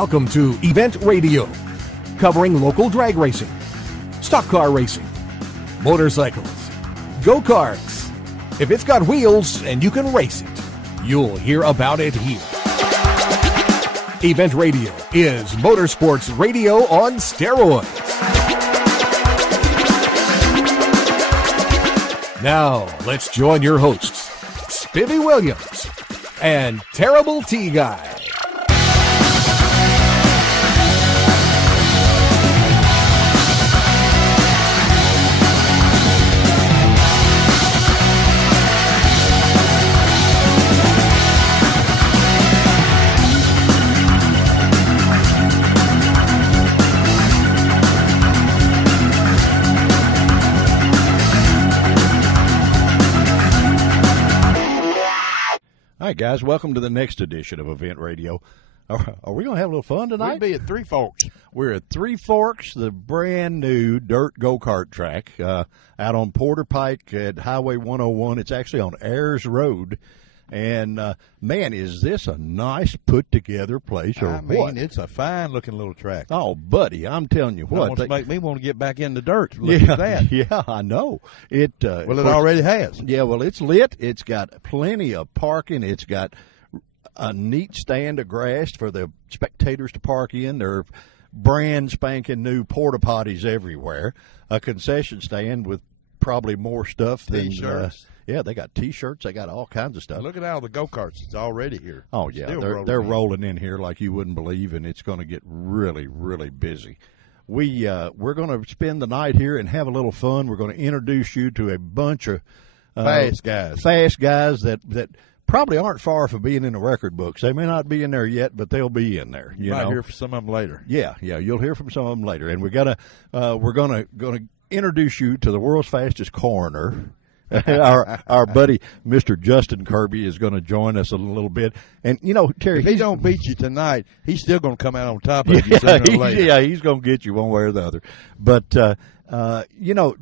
Welcome to Event Radio, covering local drag racing, stock car racing, motorcycles, go-karts. If it's got wheels and you can race it, you'll hear about it here. Event Radio is motorsports radio on steroids. Now, let's join your hosts, Spivvy Williams and Terrible T Guy. All right, guys, welcome to the next edition of Event Radio. Are we going to have a little fun tonight? We'll be at Three Forks. We're at Three Forks, the brand-new dirt go-kart track out on Porter Pike at Highway 101. It's actually on Ayers Road. And, man, is this a nice put-together place or what? It's a fine-looking little track. Oh, buddy, I'm telling you what. That make me want to get back in the dirt. Look at that. Yeah, I know. It already has. Yeah, well, it's lit. It's got plenty of parking. It's got a neat stand of grass for the spectators to park in. There are brand spanking new porta potties everywhere. A concession stand with probably more stuff than T-shirts. Yeah, they got T-shirts. They got all kinds of stuff. Look at all the go-karts. It's already here. Oh, yeah. They're rolling in here like you wouldn't believe, and it's going to get really, really busy. We're going to spend the night here and have a little fun. We're going to introduce you to a bunch of fast guys that probably aren't far from being in the record books. They may not be in there yet, but they'll be in there. You might hear from some of them later. Yeah, you'll hear from some of them later. And we're going to introduce you to the world's fastest coroner. our buddy Mr. Justin Kirby is going to join us in a little bit, and Terry, if he don't beat you tonight, he's still going to come out on top of you sooner or later. Yeah, he's going to get you one way or the other. But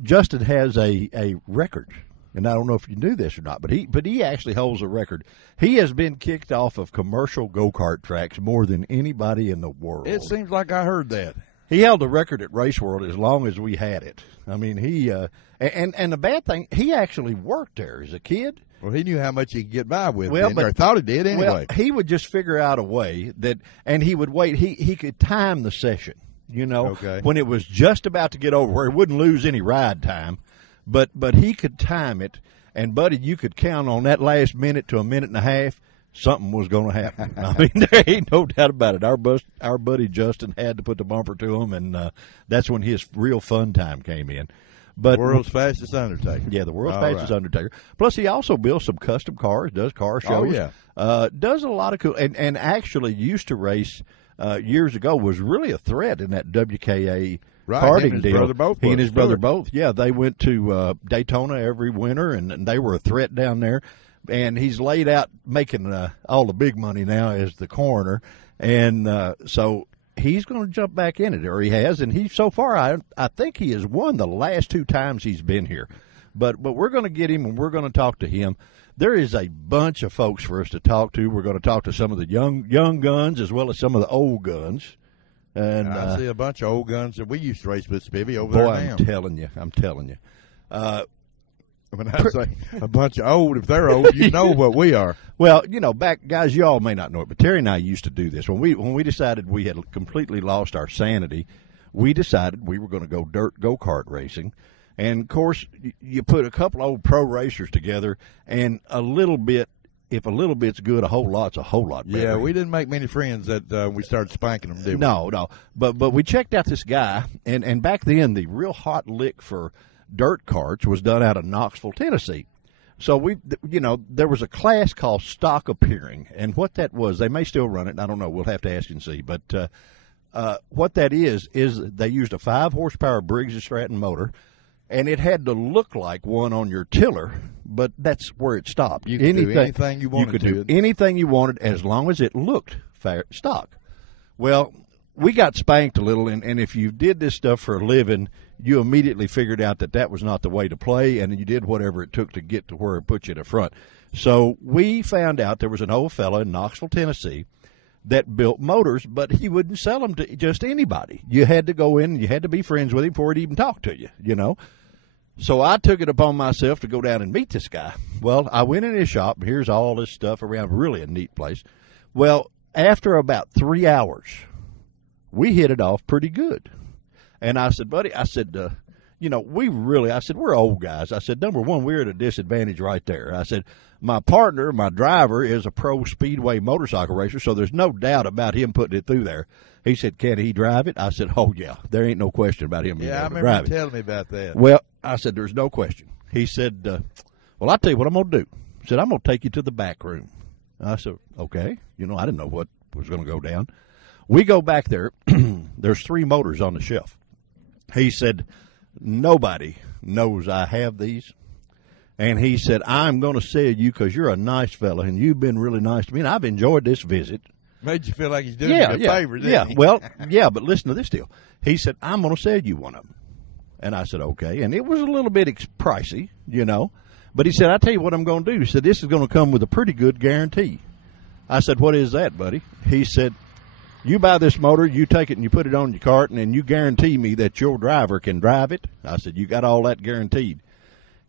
Justin has a record, and I don't know if you knew this or not, but he actually holds a record. He has been kicked off of commercial go-kart tracks more than anybody in the world. It seems like I heard that. He held the record at Race World as long as we had it. I mean, he and the bad thing, he actually worked there as a kid. Well, he knew how much he could get by with. Well, but I thought he did anyway. Well, he would just figure out a way and he would wait. He could time the session, when it was just about to get over, where he wouldn't lose any ride time, but he could time it. And buddy, you could count on that last minute to a minute and a half. Something was going to happen. I mean, there ain't no doubt about it. Our buddy Justin had to put the bumper to him, and that's when his real fun time came in. But the world's fastest Undertaker. Yeah, the world's fastest Undertaker. Plus, he also builds some custom cars, does car shows. Oh, yeah. Does a lot of cool, and actually used to race years ago, was really a threat in that WKA karting deal. He and his brother both. Yeah, they went to Daytona every winter, and they were a threat down there. And he's laid out making all the big money now as the coroner, and so he's going to jump back in it, or he has. And he so far, I think he has won the last 2 times he's been here. But we're going to get him, and we're going to talk to him. There is a bunch of folks for us to talk to. We're going to talk to some of the young guns as well as some of the old guns. And I see a bunch of old guns that we used to race with, Spivvy, over there now. I'm telling you. When I say a bunch of old, if they're old, you know what we are. Well, back, guys, you all may not know it, but Terry and I used to do this. When we decided we had completely lost our sanity, we decided we were going to go dirt go-kart racing. And, of course, you put a couple old pro racers together, and if a little bit's good, a whole lot's a whole lot better. Yeah, we didn't make many friends that we started spanking them, did we? No. But we checked out this guy, and back then the real hot lick for dirt karts was done out of Knoxville, Tennessee. So there was a class called stock appearing, and what that was, they may still run it, and I don't know, we'll have to ask and see, but what that is they used a 5 horsepower Briggs & Stratton motor, and it had to look like one on your tiller, but that's where it stopped. You could do anything you wanted. You could do anything you wanted as long as it looked stock. Well, we got spanked a little, and if you did this stuff for a living, you immediately figured out that was not the way to play, and you did whatever it took to get to where it put you to front. So we found out there was an old fella in Knoxville, Tennessee, that built motors, but he wouldn't sell them to just anybody. You had to go in and you had to be friends with him before he'd even talk to you, you know. So I took it upon myself to go down and meet this guy. Well, I went in his shop. Here's all this stuff around, really a neat place. Well, after about 3 hours, we hit it off pretty good. And I said, buddy, I said, I said, we're old guys. I said, number one, we're at a disadvantage right there. I said, my partner, my driver, is a pro speedway motorcycle racer, so there's no doubt about him putting it through there. He said, can he drive it? I said, oh, yeah, there ain't no question about him being able to drive it. Yeah, I remember you telling me about that. Well, I said, there's no question. He said, well, I'll tell you what I'm going to do. He said, I'm going to take you to the back room. I said, okay. You know, I didn't know what was going to go down. We go back there. There's 3 motors on the shelf. He said, nobody knows I have these. And he said, I'm going to sell you because you're a nice fella, and you've been really nice to me, and I've enjoyed this visit. Made you feel like he's doing you a favor, didn't he? Well, yeah, but listen to this deal. He said, I'm going to sell you one of them. And I said, okay. And it was a little bit pricey, you know. But he said, I tell you what I'm going to do. He said, this is going to come with a pretty good guarantee. I said, what is that, buddy? He said, you buy this motor, you take it and you put it on your cart, and then you guarantee me that your driver can drive it. I said, you got all that guaranteed.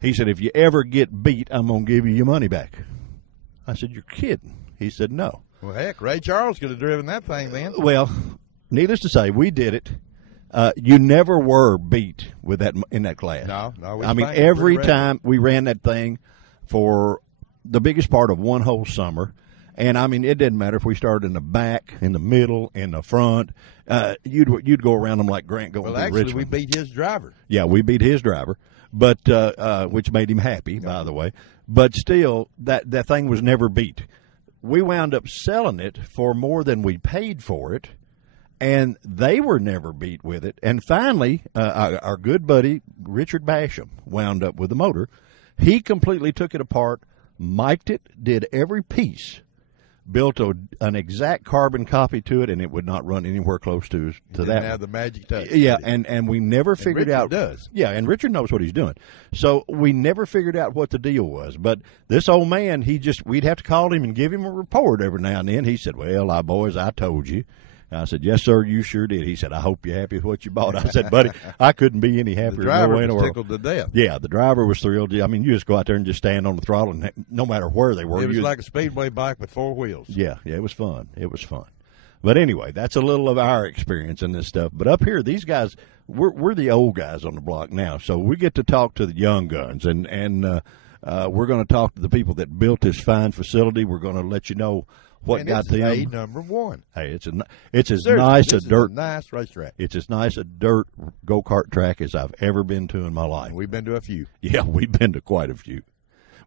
He said, if you ever get beat, I'm going to give you your money back. I said, you're kidding. He said, no. Well, heck, Ray Charles could have driven that thing then. Well, needless to say, we did it. You never were beat with that in that class. No. I mean, every time we ran that thing for the biggest part of one whole summer. And, I mean, it didn't matter if we started in the back, in the middle, in the front. You'd go around them like Grant going to Richmond. Well, actually, we beat his driver. Yeah, we beat his driver, but which made him happy, by the way. But still, that thing was never beat. We wound up selling it for more than we paid for it, and they were never beat with it. And finally, our good buddy, Richard Basham, wound up with the motor. He completely took it apart, mic'd it, did every piece, built an exact carbon copy to it, and it would not run anywhere close to that. Didn't have the magic touch. Yeah, and we never figured out. Does. Yeah, and Richard knows what he's doing. So we never figured out what the deal was. But this old man, we'd have to call him and give him a report every now and then. He said, well, boys, I told you. I said, yes, sir, you sure did. He said, I hope you're happy with what you bought. I said, buddy, I couldn't be any happier. The driver was tickled to death. Yeah, the driver was thrilled. I mean, you just go out there and just stand on the throttle, and no matter where they were. It was like a speedway bike with 4 wheels. Yeah, it was fun. It was fun. But anyway, that's a little of our experience in this stuff. But up here, these guys, we're the old guys on the block now, so we get to talk to the young guns, and we're going to talk to the people that built this fine facility. We're going to let you know what got them. Number 1. Hey, it's as nice a dirt nice racetrack. It's as nice a dirt go-kart track as I've ever been to in my life. We've been to a few. Yeah, we've been to quite a few.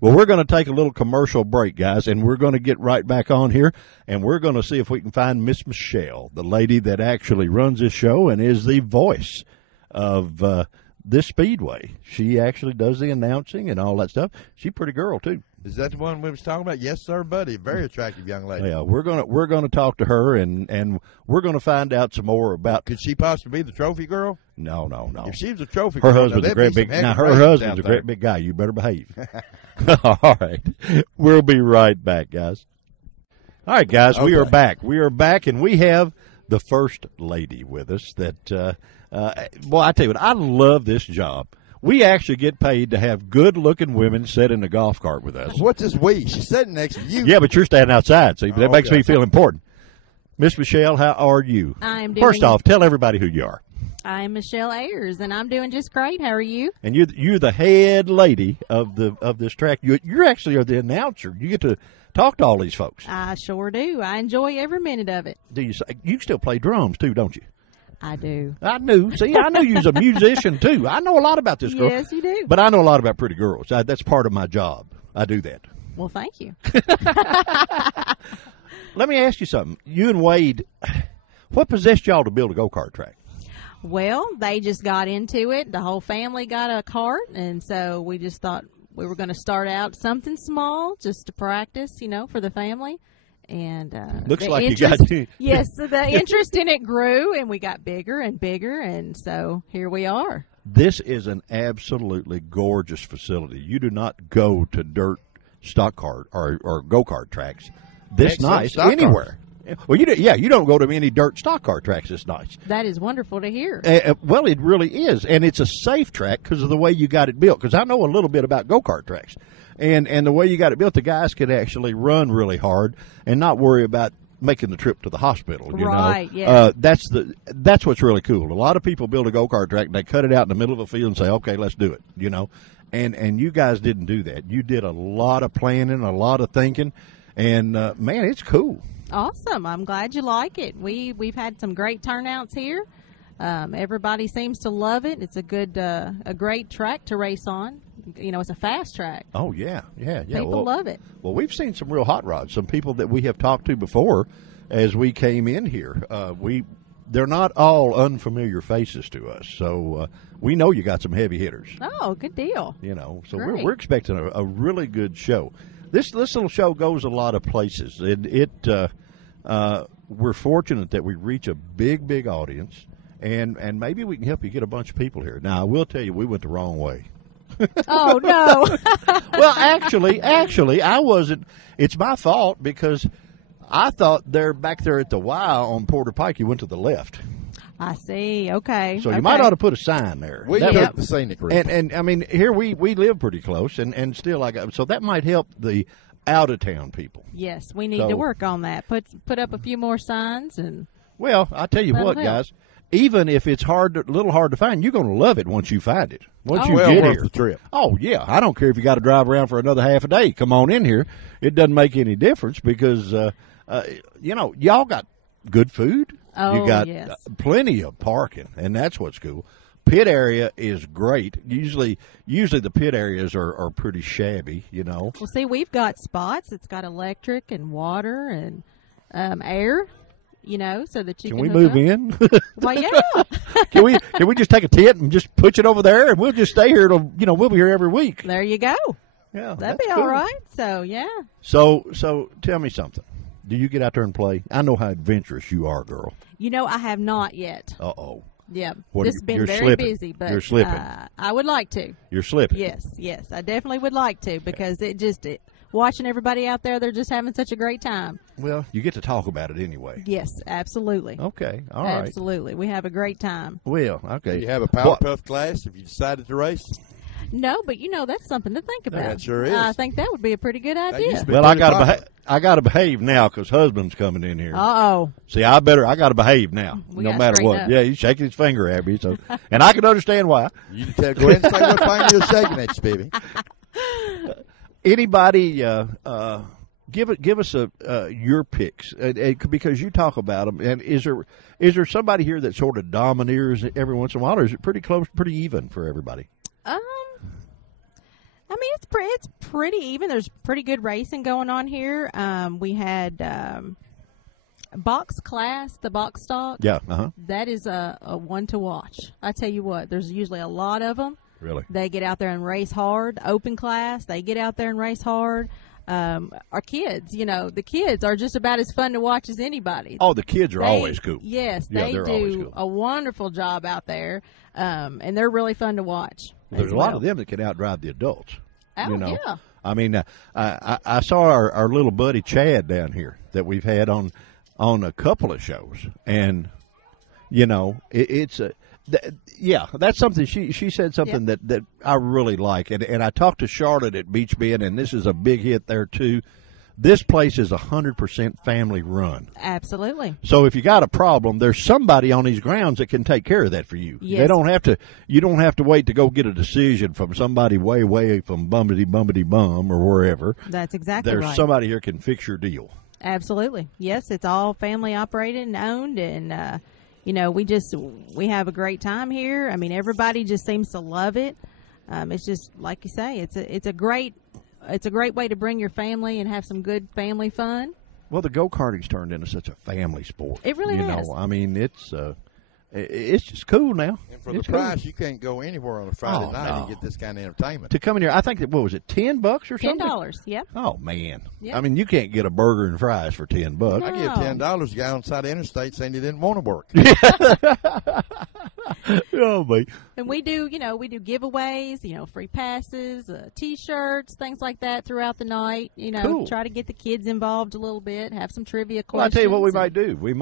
Well, we're going to take a little commercial break, guys, and we're going to get right back on here, and we're going to see if we can find Miss Michelle, the lady that actually runs this show and is the voice of this speedway. She actually does the announcing and all that stuff. She's a pretty girl, too. Is that the one we was talking about? Yes, sir, buddy. Very attractive young lady. Yeah, we're gonna talk to her, and we're gonna find out some more about. Could she possibly be the trophy girl? No. If she was a trophy her girl, husband's a great big. Now her husband's a great big guy. You better behave. All right, we'll be right back, guys. All right, guys, okay. We are back. We are back, and we have the first lady with us. That, well, I tell you what, I love this job. We actually get paid to have good-looking women sit in the golf cart with us. What's this we? She's sitting next to you. Yeah, but you're standing outside, so that makes me feel important. Miss Michelle, how are you? I'm doing. First off, tell everybody who you are. I'm Michelle Ayers, and I'm doing just great. How are you? And you're the head lady of this track. You actually are the announcer. You get to talk to all these folks. I sure do. I enjoy every minute of it. Do you? You still play drums too, don't you? I do. I knew. See, I knew you was a musician, too. I know a lot about this girl. Yes, you do. But I know a lot about pretty girls. That's part of my job. I do that. Well, thank you. Let me ask you something. You and Wade, what possessed y'all to build a go-kart track? Well, they just got into it. The whole family got a cart, and so we just thought we were going to start out something small just to practice, for the family. And looks like you got to. Yes, so the interest in it grew, and we got bigger and bigger, and so here we are. This is an absolutely gorgeous facility. You do not go to dirt stock kart or go-kart tracks this nice anywhere. Well, you don't go to any dirt stock car tracks this nice. That is wonderful to hear. Well, it really is, and it's a safe track because of the way you got it built. Because I know a little bit about go-kart tracks, and the way you got it built, the guys can actually run really hard and not worry about making the trip to the hospital. You right, know? yeah. That's what's really cool. A lot of people build a go-kart track and they cut it out in the middle of a field and say, okay, let's do it, you know. And you guys didn't do that. You did a lot of planning, a lot of thinking, and, man, it's cool. Awesome. I'm glad you like it. We've had some great turnouts here. Everybody seems to love it. It's a great track to race on. You know, it's a fast track. Oh, yeah. People love it. Well, we've seen some real hot rods, some people that we have talked to before as we came in here. They're not all unfamiliar faces to us, so we know you got some heavy hitters. Oh, good deal. You know, so Great. we're expecting a really good show. This little show goes a lot of places. We're fortunate that we reach a big audience, and maybe we can help you get a bunch of people here. Now, I will tell you, we went the wrong way. Oh, no. Well, actually, I wasn't. It's my fault because I thought they're back there at the Y on Porter Pike. You went to the left. I see. Okay. So you might ought to put a sign there. We took the scenic route. And I mean, here we live pretty close, and still so that might help the out of town people. Yes, we need to work on that. Put up a few more signs and. Well, I tell you what, guys. Even if it's a little hard to find, you're going to love it once you find it. Once you get here. The trip. Oh yeah, I don't care if you got to drive around for another half a day. Come on in here. It doesn't make any difference because you know, y'all got good food. Oh, you got yes. plenty of parking, and that's what's cool. Pit area is great. Usually the pit areas are pretty shabby, you know. Well, see, we've got spots. It's got electric and water and air, you know, so that you can we hook move up. in? Well, yeah. Can we just take a tent and just push it over there, and we'll just stay here till, you know, we'll be here every week. There you go. Yeah, That'd that's be cool. all right. So, yeah. So tell me something. Do you get out there and play? I know how adventurous you are, girl. You know, I have not yet. Uh-oh. Yeah. What, This has been you're very slipping. busy, but You're slipping. I would like to. You're slipping. Yes, I definitely would like to because watching everybody out there, they're just having such a great time. Well, you get to talk about it anyway. Yes, absolutely. Okay, all right. Absolutely. We have a great time. Well, okay. Do you have a Powerpuff class if you decided to race? No, but you know, that's something to think about. That sure is. I think that would be a pretty good used idea. to be Well, I pretty gotta behave now because husband's coming in here. Uh-oh. See, I gotta behave now, We no gotta matter what. straighten up. Yeah, he's shaking his finger at me, so and I can understand why. You go ahead and say what finger you're shaking at you, baby. Anybody, give us your picks because you talk about them. And is there somebody here that sort of domineers every once in a while, or is it pretty close, pretty even for everybody? I mean, it's pretty even. There's pretty good racing going on here. We had box class, the box stock. Yeah, That is a one to watch. I tell you what, there's usually a lot of them. Really? They get out there and race hard. Open class, they get out there and race hard. Our kids, you know, the kids are just about as fun to watch as anybody. Oh, the kids are always cool. Yes, Yeah, they they're always do cool. a wonderful job out there, and they're really fun to watch. There's as a lot well. of them that can outdrive the adults. Oh, you know? yeah. I mean, I saw our little buddy Chad down here that we've had on a couple of shows, and you know, that's something she said something that I really like, and I talked to Charlotte at Beach Bend, and this is a big hit there too. This place is 100% family run. Absolutely. So if you got a problem, there's somebody on these grounds that can take care of that for you. Yes. They don't have to. You don't have to wait to go get a decision from somebody way from bumpity bum or wherever. That's exactly There's right. somebody here can fix your deal. Absolutely. Yes, it's all family operated and owned, and you know, we have a great time here. I mean, everybody just seems to love it. It's just like you say, it's a great way to bring your family and have some good family fun. Well, the go-karting's turned into such a family sport. It really has. I mean, it's just cool now. And for the It's cool. price, you can't go anywhere on a Friday night no. and get this kind of entertainment. To come in here, I think that, what was it, $10 or something? $10. Yep. Oh man! Yep. I mean, you can't get a burger and fries for $10. I give $10 to a guy on the side of the interstate saying he didn't want to work. Oh, me. And we do giveaways, free passes, T-shirts, things like that throughout the night. Cool. Try to get the kids involved a little bit, have some trivia questions. Well, I'll tell you what we might do. We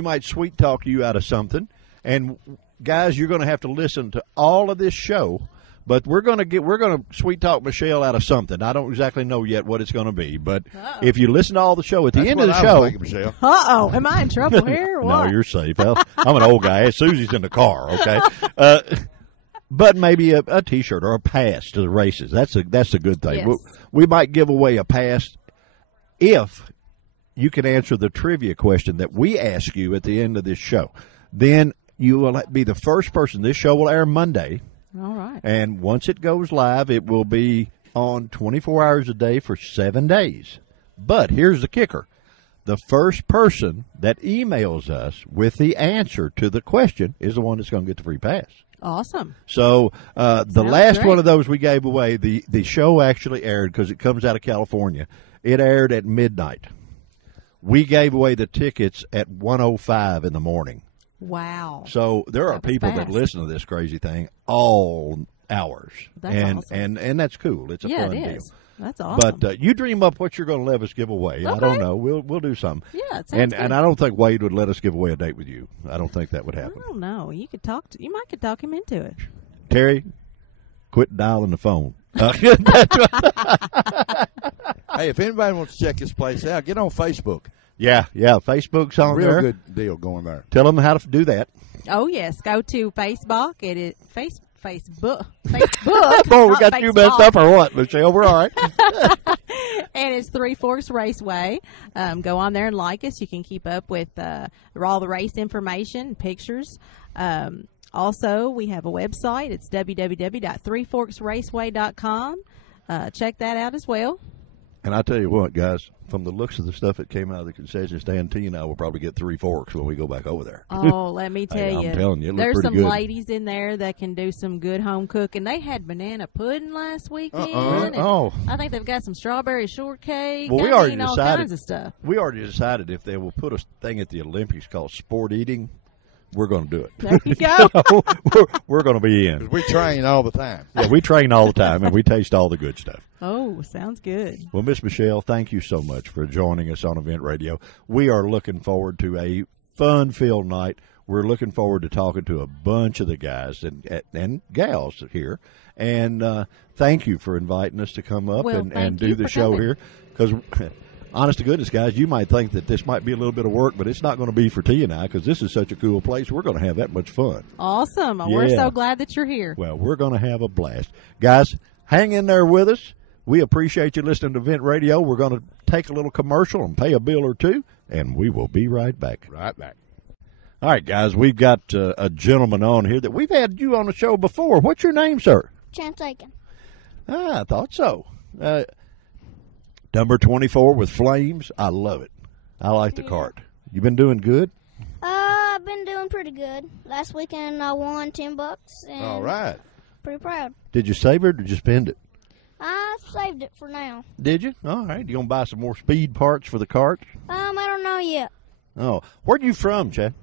might sweet talk you out of something. And guys, you're going to have to listen to all of this show. But we're going to sweet talk Michelle out of something. I don't exactly know yet what it's going to be, but if you listen to all the show at the end of the show, Michelle. Am I in trouble here? Or what? No, you're safe. I'm an old guy. Susie's in the car. Okay, but maybe a T-shirt or a pass to the races. That's a good thing. Yes. We might give away a pass if you can answer the trivia question that we ask you at the end of this show. Then you will be the first person. This show will air Monday. All right. And once it goes live, it will be on 24 hours a day for 7 days. But here's the kicker. The first person that emails us with the answer to the question is the one that's going to get the free pass. Awesome. So the last great. one of those we gave away, the show actually aired because it comes out of California. It aired at midnight. We gave away the tickets at 1:05 in the morning. Wow. So there are That was people fast. that listen to this crazy thing all hours. That's awesome. And that's cool. It's a fun it deal. is. That's awesome. But you dream up what you're going to let us give away. I Okay. don't know. We'll do something. Yeah, it sounds good. And I don't think Wade would let us give away a date with you. I don't think that would happen. I don't know. You might could talk him into it. Terry, quit dialing the phone. Hey, if anybody wants to check this place out, get on Facebook. Yeah. Facebook's on Real there. good deal going there. Tell them how to do that. Oh yes, go to Facebook. It is Facebook. Boy, we not got you Facebook. messed up or what, Michelle? We're all right. And it's Three Forks Raceway. Go on there and like us. You can keep up with all the race information, pictures. Also, we have a website. It's www.threeforksraceway.com. Check that out as well. And I tell you what, guys, from the looks of the stuff that came out of the concession stand, T and I will probably get Three Forks when we go back over there. Oh, let me tell Hey, you. I'm telling you, it looked there's pretty some good. ladies in there that can do some good home cooking. They had banana pudding last weekend. and Oh. I think they've got some strawberry shortcake. Well, we I already mean, all decided. kinds of stuff. We already decided if they will put a thing at the Olympics called sport eating, we're going to do it. There you go. we're going to be in. We train all the time. Yeah, we train all the time, and we taste all the good stuff. Oh, sounds good. Well, Miss Michelle, thank you so much for joining us on Event Radio. We are looking forward to a fun-filled night. We're looking forward to talking to a bunch of the guys and gals here. And thank you for inviting us to come up Well, and thank do you the for show coming. here. Because, honest to goodness, guys, you might think that this might be a little bit of work, but it's not going to be for T and I because this is such a cool place. We're going to have that much fun. Awesome. We're Yeah. so glad that you're here. Well, we're going to have a blast. Guys, hang in there with us. We appreciate you listening to Event Radio. We're going to take a little commercial and pay a bill or two, and we will be right back. Right back. All right, guys, we've got a gentleman on here that we've had you on the show before. What's your name, sir? Chance Aiken. I thought so. Number 24 with Flames. I love it. I like the cart. You been doing good? I've been doing pretty good. Last weekend I won $10, and All right. pretty proud. Did you save it or did you spend it? I saved it for now. Did you? All right. You going to buy some more speed parts for the cart? I don't know yet. Oh. Where you from, Chad?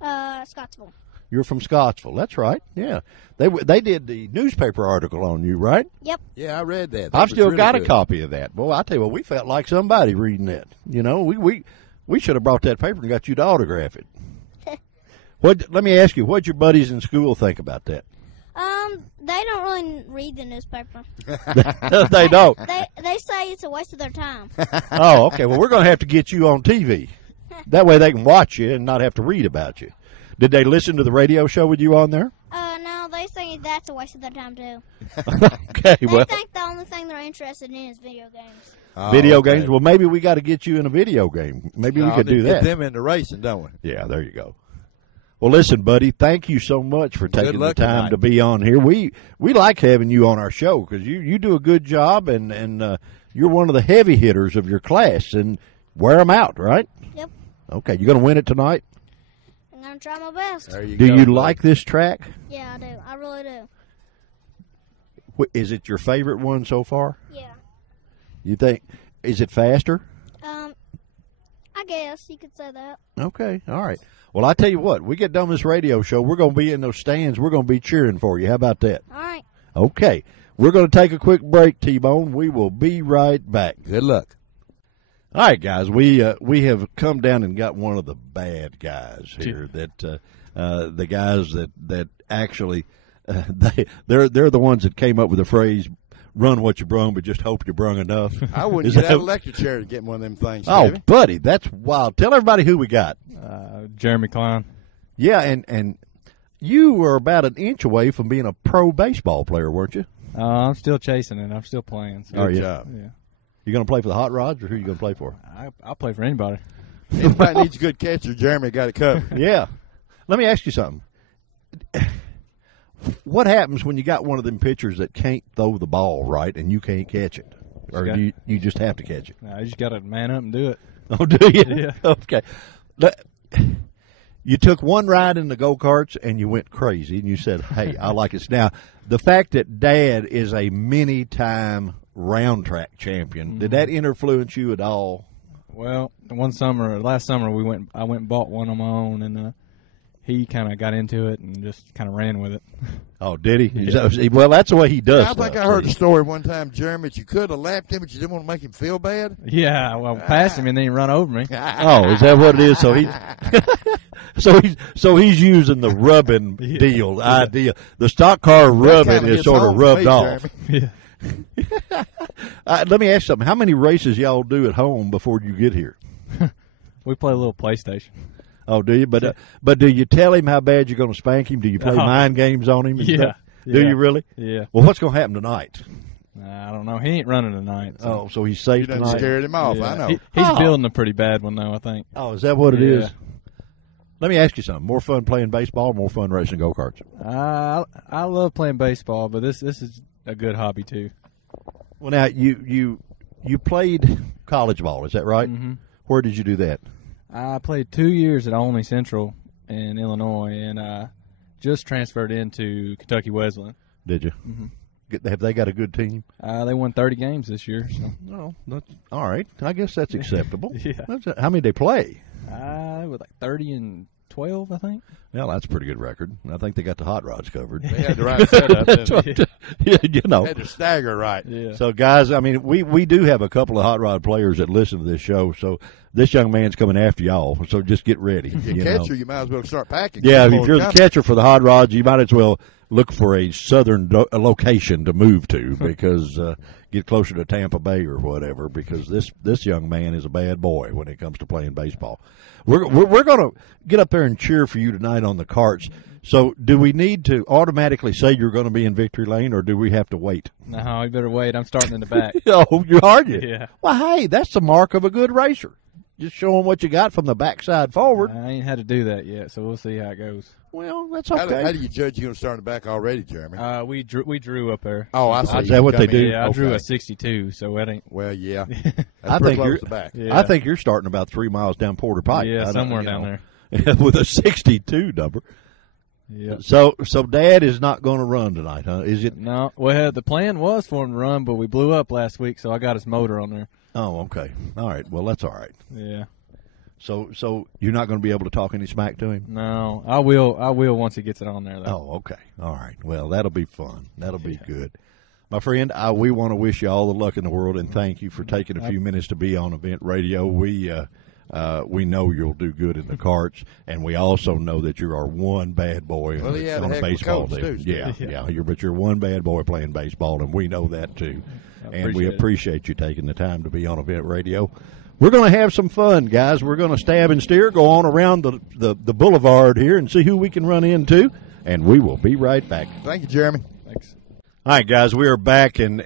Scottsville. You're from Scottsville. That's right. Yeah. They did the newspaper article on you, right? Yep. Yeah, I read that. I've still got a copy of that. Boy, I tell you what, we felt like somebody reading that. You know, we should have brought that paper and got you to autograph it. Let me ask you, what'd your buddies in school think about that? They don't really read the newspaper. They don't. They say it's a waste of their time. Oh, okay. Well, we're going to have to get you on TV. That way they can watch you and not have to read about you. Did they listen to the radio show with you on there? No, they say that's a waste of their time too. Okay, They well. think the only thing they're interested in is video games. Oh, Video okay. games? Well, maybe we got to get you in a video game. Maybe we could do Get that. them into racing, don't we? Yeah, there you go. Well, listen, buddy, thank you so much for taking the luck time tonight. to be on here. We like having you on our show because you do a good job, and you're one of the heavy hitters of your class, and wear them out, right? Yep. Okay, you going to win it tonight? I'm gonna try my best. There you Do go. you like this track? Yeah, I do. I really do. Is it your favorite one so far? Yeah. You think, is it faster? I guess you could say that. Okay, all right. Well, I tell you what, we get done with this radio show, we're going to be in those stands. We're going to be cheering for you. How about that? All right. Okay. We're going to take a quick break, T-Bone. We will be right back. Good luck. All right, guys. We have come down and got one of the bad guys here. That the guys that actually they're the ones that came up with the phrase "run what you brung, but just hope you brung enough." I wouldn't get out of the electric chair to get one of them things. Oh, Stevie. buddy, that's wild. Tell everybody who we got. Jeremy Klein. Yeah, and you were about an inch away from being a pro baseball player, weren't you? I'm still chasing it. I'm still playing. So. Good job. Yeah. You going to play for the Hot Rods, or who are you going to play for? I'll play for anybody. Anybody needs a good catcher, Jeremy got it covered. Yeah. Let me ask you something. What happens when you got one of them pitchers that can't throw the ball right and you can't catch it? Or do you just have to catch it? No, you just got to man up and do it. Oh, do you? Yeah. Okay. You took one ride in the go-karts and you went crazy and you said, hey, I like it. Now, the fact that Dad is a many-time round track champion, did that influence you at all? Well, last summer, I went and bought one on my own, and he kind of got into it and just kind of ran with it. Oh, did he? Yeah. Well, that's the way he does. I think I heard a story one time, Jeremy, that you could have lapped him, but you didn't want to make him feel bad. Yeah, well, I passed him and then he run over me. Oh, is that what it is? So he's using the rubbing deal idea. The stock car rubbing is sort of rubbed off. Yeah. Let me ask you something. How many races y'all do at home before you get here? We play a little PlayStation. Oh, do you? But do you tell him how bad you're going to spank him? Do you play mind games on him? And stuff? Do you really? Yeah. Well, what's going to happen tonight? I don't know. He ain't running tonight. So. Oh, so he's safe You done tonight? scared him off, Yeah. I know. He's building a pretty bad one, though, I think. Oh, is that what it is? Yeah. Let me ask you something. More fun playing baseball or more fun racing go-karts? I love playing baseball, but this is a good hobby, too. Well, now, you played college ball, is that right? Mm-hmm. Where did you do that? I played 2 years at Olney Central in Illinois, and just transferred into Kentucky Wesleyan. Did you? Mm-hmm. Have they got a good team? They won 30 games this year. So. No, that's all right. I guess that's acceptable. Yeah. How many did they play? It was like 30 and 12, I think. Well, that's a pretty good record. I think they got the hot rods covered. They had the right setup. Yeah, you know. They had to stagger right. Yeah. So, guys, I mean, we do have a couple of hot rod players that listen to this show. So this young man's coming after y'all. So just get ready. If you're a catcher, you might as well start packing. Yeah, if you're the catcher for the hot rods, you might as well look for a southern location to move to because get closer to Tampa Bay or whatever because this young man is a bad boy when it comes to playing baseball. We're going to get up there and cheer for you tonight on the carts. So do we need to automatically say you're going to be in victory lane or do we have to wait? No, you better wait. I'm starting in the back. Oh, you are you? Yeah. Well, hey, that's the mark of a good racer. Just show them what you got from the backside forward. I ain't had to do that yet, so we'll see how it goes. Well, that's okay. How do you judge you're going to start in the back already, Jeremy? We drew up there. Oh, I see. Is that what they do? Yeah, I drew Okay. a 62, so that ain't. Well, yeah. I That's think pretty close you're to the back. Yeah. I think you're starting about 3 miles down Porter Pike. Yeah, I don't- somewhere you down know, there. with a 62 number. Yep. So Dad is not going to run tonight, huh? Is it? No, well, the plan was for him to run, but we blew up last week, so I got his motor on there. Oh, okay. All right. Well, that's all right. Yeah. So you're not going to be able to talk any smack to him? No, I will once he gets it on there, though. Oh, okay. All right. Well, that'll be fun. That'll be good. My friend, we want to wish you all the luck in the world and thank you for taking a few minutes to be on Event Radio. We know you'll do good in the carts, and we also know that you are one bad boy Well, he had on a a heck of a baseball coach, team. too, Steve. Yeah. You're one bad boy playing baseball, and we know that too. And we appreciate it. appreciate you taking the time to be on Event Radio. We're going to have some fun, guys. We're going to stab and steer, go on around the boulevard here and see who we can run into, and we will be right back. Thank you, Jeremy. Thanks. All right, guys, we are back, and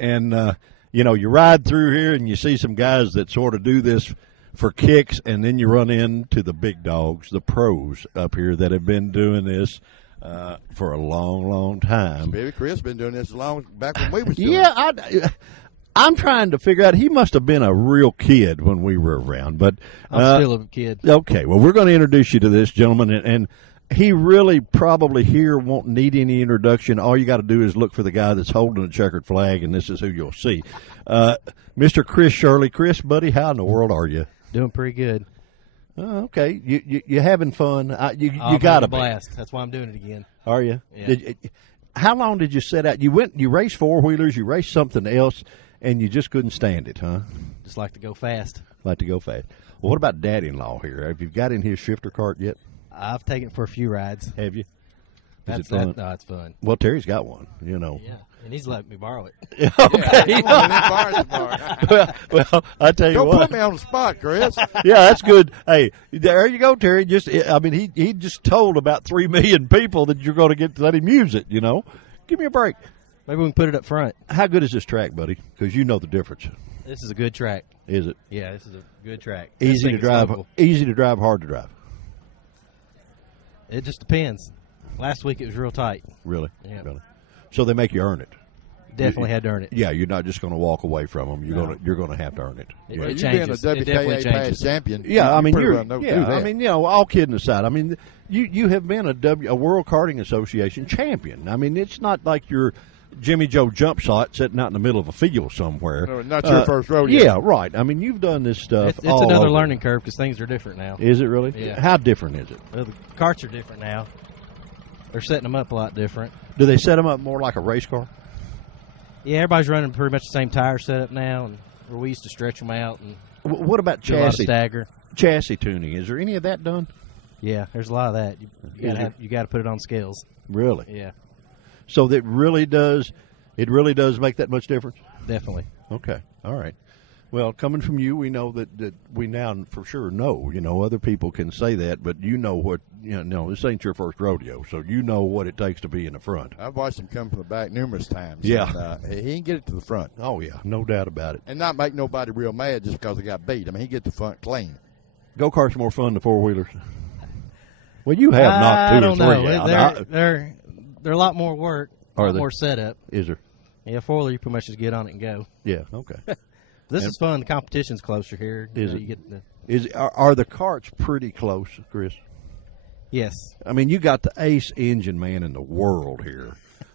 you ride through here and you see some guys that sort of do this for kicks, and then you run into the big dogs, the pros up here that have been doing this for a long, long time. Baby Chris been doing this long back when we was doing it. Yeah, I'm trying to figure out. He must have been a real kid when we were around, but I'm still a kid. Okay, well, we're going to introduce you to this gentleman, and he really probably here won't need any introduction. All you got to do is look for the guy that's holding a checkered flag, and this is who you'll see. Mr. Chris Shirley. Chris, buddy, how in the world are you? Doing pretty good. Okay, you having fun? You I'm got having to a blast. That's why I'm doing it again. Are you? Yeah. How long did you set out? You raced four-wheelers, you raced something else, and you just couldn't stand it, huh? Just like to go fast. Like to go fast. Well, what about Daddy-in-law here? Have you got in his shifter cart yet? I've taken it for a few rides. Have you? Is it No, fun? it's fun. Well, Terry's got one, you know. Yeah, and he's letting me borrow it. Okay. well, I tell you Don't what. put me on the spot, Chris. Yeah, that's good. Hey, there you go, Terry. He just told about 3 million people that you're going to get to let him use it. You know, give me a break. Maybe we can put it up front. How good is this track, buddy? Because you know the difference. This is a good track. Is it? Yeah, this is a good track. Easy to drive. Easy to drive. Hard to drive. It just depends. Last week it was real tight. Really? Yeah. Really. So they make you earn it. Definitely had to earn it. Yeah, you're not just going to walk away from them. You're going to have to earn it. It Well, you've changes. been a It definitely WKA changes. past champion. Yeah, I mean, pretty well know do that. I mean, you know, all kidding aside, I mean, you have been a World Karting Association champion. I mean, it's not like you're Jimmy Joe jump shot sitting out in the middle of a field somewhere. No, not your first rodeo. Yeah, right. I mean, you've done this stuff. It's all another over. learning curve because things are different now. Is it really? Yeah. How different is it? Well, the carts are different now. They're setting them up a lot different. Do they set them up more like a race car? Yeah, everybody's running pretty much the same tire setup now, and where we used to stretch them out and What about do a lot of chassis? stagger. Chassis tuning. Is there any of that done? Yeah, there's a lot of that. You got to put it on scales. Really? Yeah, So that really does. It really does make that much difference. definitely. Okay. All right. Well, coming from you, we know that we now for sure know. You know, other people can say that, but you know what. You know, this ain't your first rodeo, so you know what it takes to be in the front. I've watched him come from the back numerous times. Yeah. And, he can get it to the front. Oh yeah, no doubt about it. And not make nobody real mad just because they got beat. I mean, he get the front clean. Go karts more fun than four wheelers. Well, you have knocked I two don't or three know. out. They're a lot more work, a Are lot they? more setup. Is there? Yeah, four-wheeler, you pretty much just get on it and go. Yeah. Okay. This is fun. The competition's closer here. Is it? You get the, Are the carts pretty close, Chris? yes. I mean, you got the ace engine man in the world here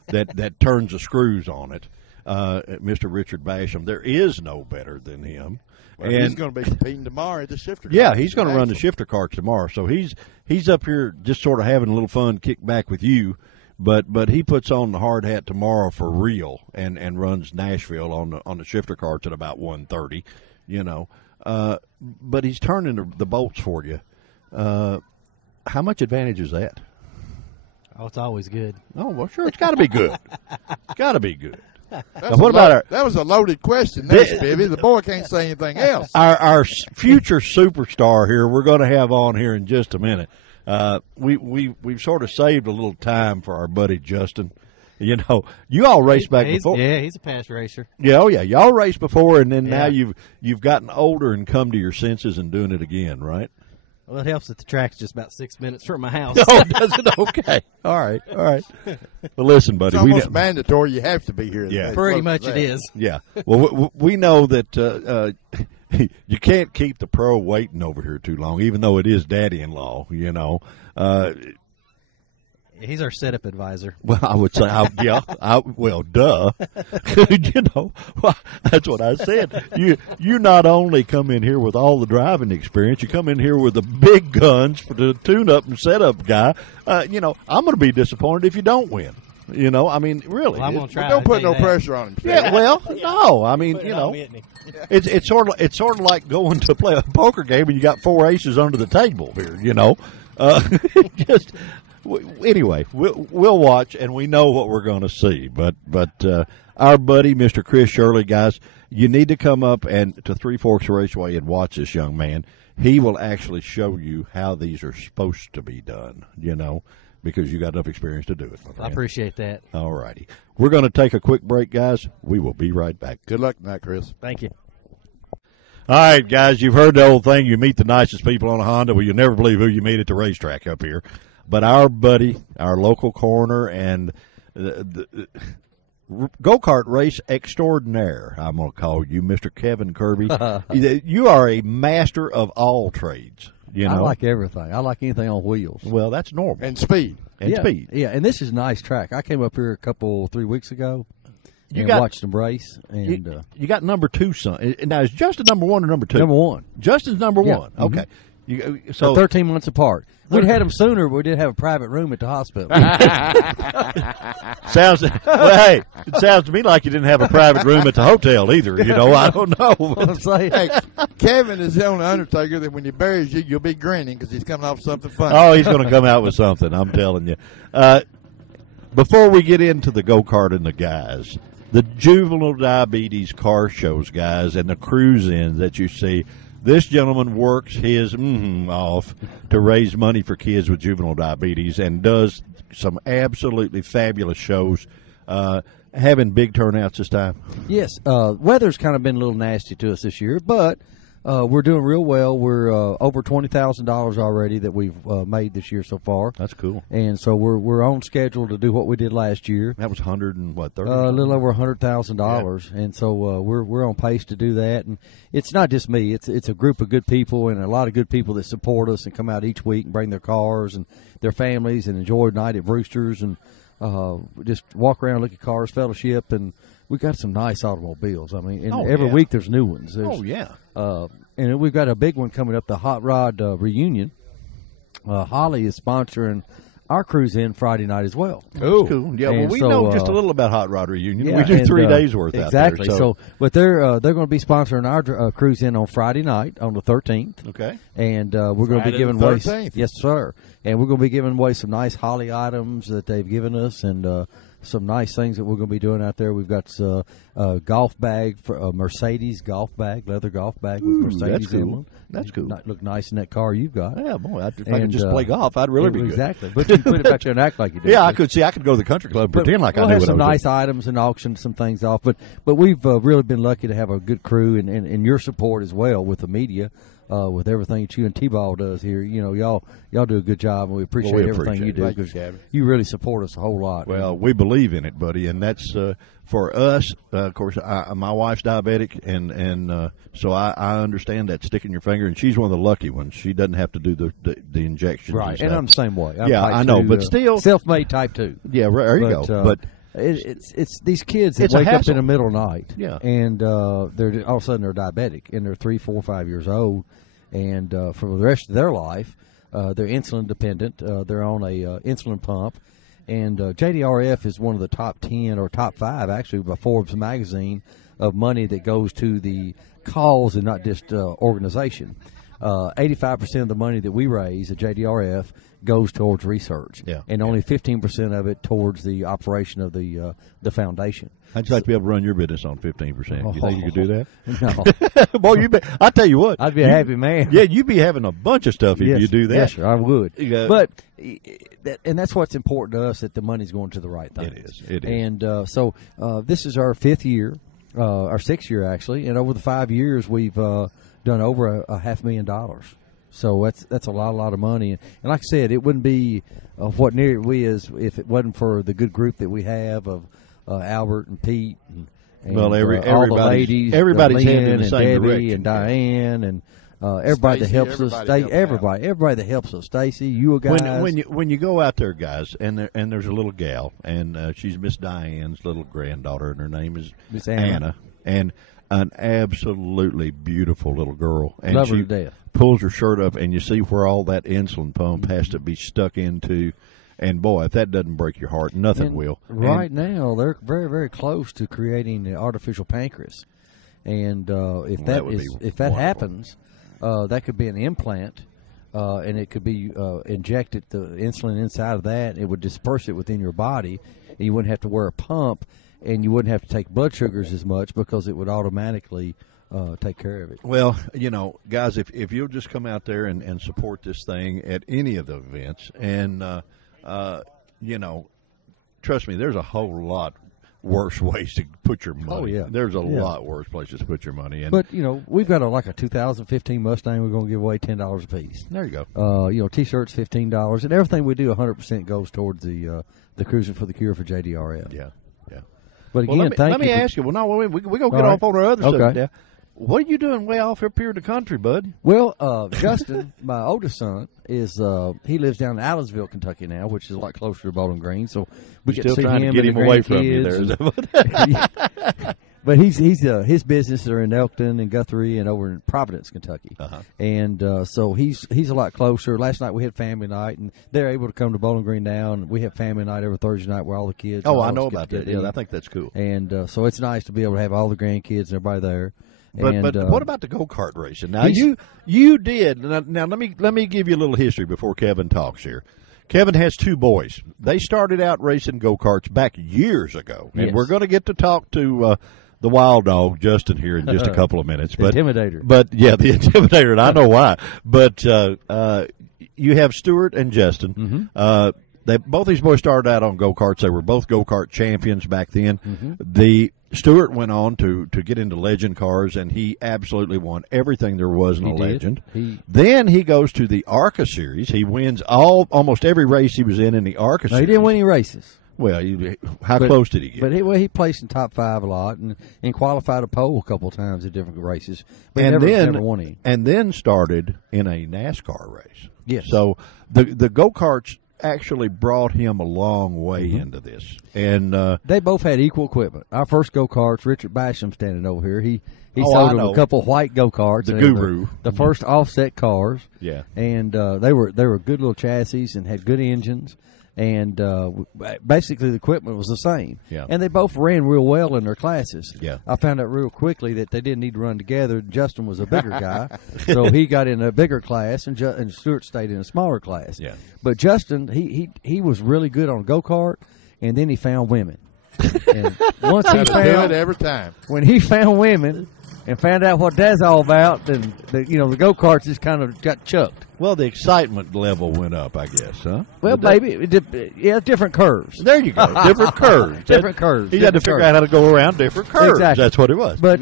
that turns the screws on it, Mr. Richard Basham. There is no better than him. Well, he's going to be competing tomorrow at the shifter. Yeah, carts. he's going to run the shifter carts tomorrow. So he's up here just sort of having a little fun, kick back with you. But he puts on the hard hat tomorrow for real and runs Nashville on the shifter carts at about 1:30, you know. But he's turning the bolts for you. How much advantage is that? Oh, it's always good. Oh, well, sure, it's got to be good. It's got to be good. That's What about that was a loaded question there, Spivvy. The boy can't say anything else. our future superstar here? We're going to have on here in just a minute. We've sort of saved a little time for our buddy Justin. You know, you all raced back before. Yeah, he's a past racer. Yeah, oh yeah, y'all raced before, and then now Yeah. you've gotten older and come to your senses and doing it again, right? Well, it helps that the track's just about 6 minutes from my house. Oh, does it? Okay, all right. Well, listen, buddy, It's almost mandatory. You have to be here. Yeah. Pretty much it is. Yeah. Well, we know that you can't keep the pro waiting over here too long, even though it is daddy-in-law. You know. He's our setup advisor. Well, I would say, well, duh. You know, well, that's what I said. You not only come in here with all the driving experience, you come in here with the big guns for the tune-up and setup guy. You know, I'm going to be disappointed if you don't win. You know, I mean, really. Well, I'm going to try. Don't put no that. pressure on him. Spivvy. Yeah, well, no. I mean, Put it you on know, me, isn't he? it's sort of like going to play a poker game and you got 4 aces under the table here. You know, just. Anyway, we'll watch, and we know what we're going to see. But our buddy, Mr. Chris Shirley, guys, you need to come up and to Three Forks Raceway and watch this young man. He will actually show you how these are supposed to be done, you know, because you got enough experience to do it, my friend. I appreciate that. All righty. We're going to take a quick break, guys. We will be right back. Good luck tonight, Chris. Thank you. All right, guys, you've heard the old thing. You meet the nicest people on a Honda. Well, you'll never believe who you meet at the racetrack up here. But our buddy, our local coroner, and the go-kart race extraordinaire, I'm going to call you, Mr. Kevin Kirby. You are a master of all trades. You know? I like everything. I like anything on wheels. Well, that's normal. And speed. yeah, Speed. Yeah, and this is a nice track. I came up here 3 weeks ago and got- watched them race. And You got number 2 son. Now, is Justin number 1 or number 2? number one. Justin's number Yeah. 1. Okay. So 13 months apart. We'd had them sooner, but we did have a private room at the hospital. Hey, it sounds to me like you didn't have a private room at the hotel either. I don't know. I'm saying. Hey, Kevin is the only Undertaker that when he buries you, you'll be grinning because he's coming off something funny. Oh, he's going to come out with something, I'm telling you. Before we get into the go-kart and the guys, the juvenile diabetes car shows, guys, and the cruise-ins that you see, this gentleman works his off to raise money for kids with juvenile diabetes and does some absolutely fabulous shows, having big turnouts this time. Yes, weather's kind of been a little nasty to us this year, but we're doing real well. We're over $20,000 already that we've made this year so far. That's cool. And so we're on schedule to do what we did last year. That was 130. A little over $100,000, and so we're on pace to do that. And it's not just me; it's a group of good people and a lot of good people that support us and come out each week and bring their cars and their families and enjoy a night at Brewster's and just walk around, look at cars, fellowship, and we got some nice automobiles. I mean, and every week there's new ones. And we've got a big one coming up, the Hot Rod reunion. Holly is sponsoring our cruise in Friday night as well. Oh, cool. Yeah, well, we know just a little about Hot Rod reunion. Yeah, we do 3 days worth exactly. out there. But they're going to be sponsoring our cruise in on Friday night on the 13th. Okay. And we're going to be giving away. 13th. Yes, sir. And we're going to be giving away some nice Holly items that they've given us and some nice things that we're going to be doing out there. We've got a golf bag, for a Mercedes golf bag, leather golf bag with Mercedes emblem. That's cool. Look nice in that car you've got. Yeah, boy, if I could just play golf, I'd really be good. Exactly. But you can put it back there and act like you do. Yeah, I could go to the country club and pretend like I knew what I was doing. We'll have some nice items and auction some things off. But we've really been lucky to have a good crew and your support as well with the media. With everything that you and T-Ball does here, y'all do a good job, and we appreciate everything you do because you really support us a whole lot. Well, we believe in it, buddy, and that's for us. Of course, my wife's diabetic, and so I understand that sticking your finger, and she's one of the lucky ones. She doesn't have to do the injections, right? And I'm the same way. I'm I know, but still, self-made type 2. Yeah, there you go. But it's these kids that wake up in the middle of the night, and they're all of a sudden they're diabetic, and they're 3, 4, 5 years old, and for the rest of their life, they're insulin dependent. They're on a insulin pump, and JDRF is one of the top 10 or top 5 actually by Forbes magazine of money that goes to the cause and not just organization. 85% of the money that we raise at JDRF goes towards research, and only 15% of it towards the operation of the foundation. I'd like to be able to run your business on 15%. You think you could do that? No. Boy, I tell you what. I'd be a happy man. Yeah, you'd be having a bunch of stuff if you do that. Yes, sir, I would. But that's what's important to us, that the money's going to the right things. It is. And so this is our 5th year, our 6th year actually, and over the 5 years we've done over a $500,000. So that's a lot of money. And like I said, it wouldn't be what near we is if it wasn't for the good group that we have of Albert and Pete and all the ladies, everybody's heading in the and same Debbie direction. And Diane and everybody that helps us. Everybody that helps us. Stacy, you guys. When you go out there, guys, and there's a little gal, and she's Miss Diane's little granddaughter, and her name is Miss Anna, and an absolutely beautiful little girl, and love her she to death. Pulls her shirt up, and you see where all that insulin pump has to be stuck into. And, boy, if that doesn't break your heart, nothing will. Right now, they're very, very close to creating the artificial pancreas. And if that happens, that could be an implant, and it could be injected the insulin inside of that. It would disperse it within your body, and you wouldn't have to wear a pump, and you wouldn't have to take blood sugars as much because it would automatically take care of it. Well, guys, if you'll just come out there and support this thing at any of the events, and trust me, there's a whole lot worse ways to put your money. Oh, yeah. There's a lot worse places to put your money in. But, we've got a 2015 Mustang we're going to give away $10 a piece. There you go. T-shirts $15, and everything we do 100% goes towards the Cruising for the Cure for JDRF. Yeah. But again, let me ask you. Well, no, we go get off on our other stuff now. What are you doing way off up here in the country, bud? Well, Justin, my oldest son, he lives down in Allensville, Kentucky now, which is a lot closer to Bowling Green. So we get to see him to get him away from you there. But his businesses are in Elkton and Guthrie and over in Providence, Kentucky, and so he's a lot closer. Last night we had family night, and they're able to come to Bowling Green now, and we have family night every Thursday night where all the kids. Oh, I know about that. Yeah, I think that's cool. And so it's nice to be able to have all the grandkids and everybody there. But what about the go-kart racing? Now you did. Now let me give you a little history before Kevin talks here. Kevin has two boys. They started out racing go-karts back years ago, and we're going to get to talk to the wild dog Justin here in just a couple of minutes. But Intimidator. But yeah, the Intimidator. And I know why. But you have Stuart and Justin. Both these boys started out on go-karts. They were both go-kart champions back then. Stuart went on to get into legend cars, and he absolutely won everything there was in a legend. Then he goes to the ARCA series. He wins almost every race he was in the ARCA series. He didn't win any races. Well, how close did he get? But he placed in top 5 a lot and qualified a pole a couple of times at different races. But never won any. And then started in a NASCAR race. Yes. So the go-karts actually brought him a long way into this. And they both had equal equipment. Our first go-karts, Richard Basham standing over here, he sold them a couple white go-karts. The Guru. The first offset cars. Yeah. And they were good little chassis and had good engines. And basically the equipment was the same. Yeah. And they both ran real well in their classes. Yeah. I found out real quickly that they didn't need to run together. Justin was a bigger guy, so he got in a bigger class, and Stuart stayed in a smaller class. Yeah. But Justin, he was really good on go-kart, and then he found women. And once he found every time. When he found women and found out what that's all about, then the go-karts just kind of got chucked. Well, the excitement level went up, I guess, huh? Well, maybe. Different curves. There you go. Different curves. Different curves. He had to figure out how to go around different curves. Exactly. That's what it was. But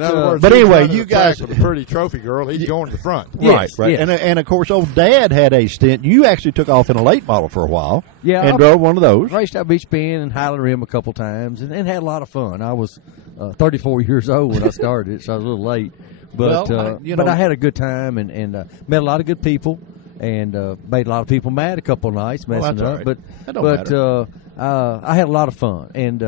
anyway, you guys with a pretty trophy girl. He's going to the front. Right, yes, right. Yes. And of course, old Dad had a stint. You actually took off in a late model for a while. Yeah. And drove one of those. Raced out Beach Bend and Highland Rim a couple times and had a lot of fun. I was 34 years old when I started, so I was a little late. But but I had a good time and met a lot of good people. And made a lot of people mad a couple of nights messing up. Right. But I had a lot of fun. And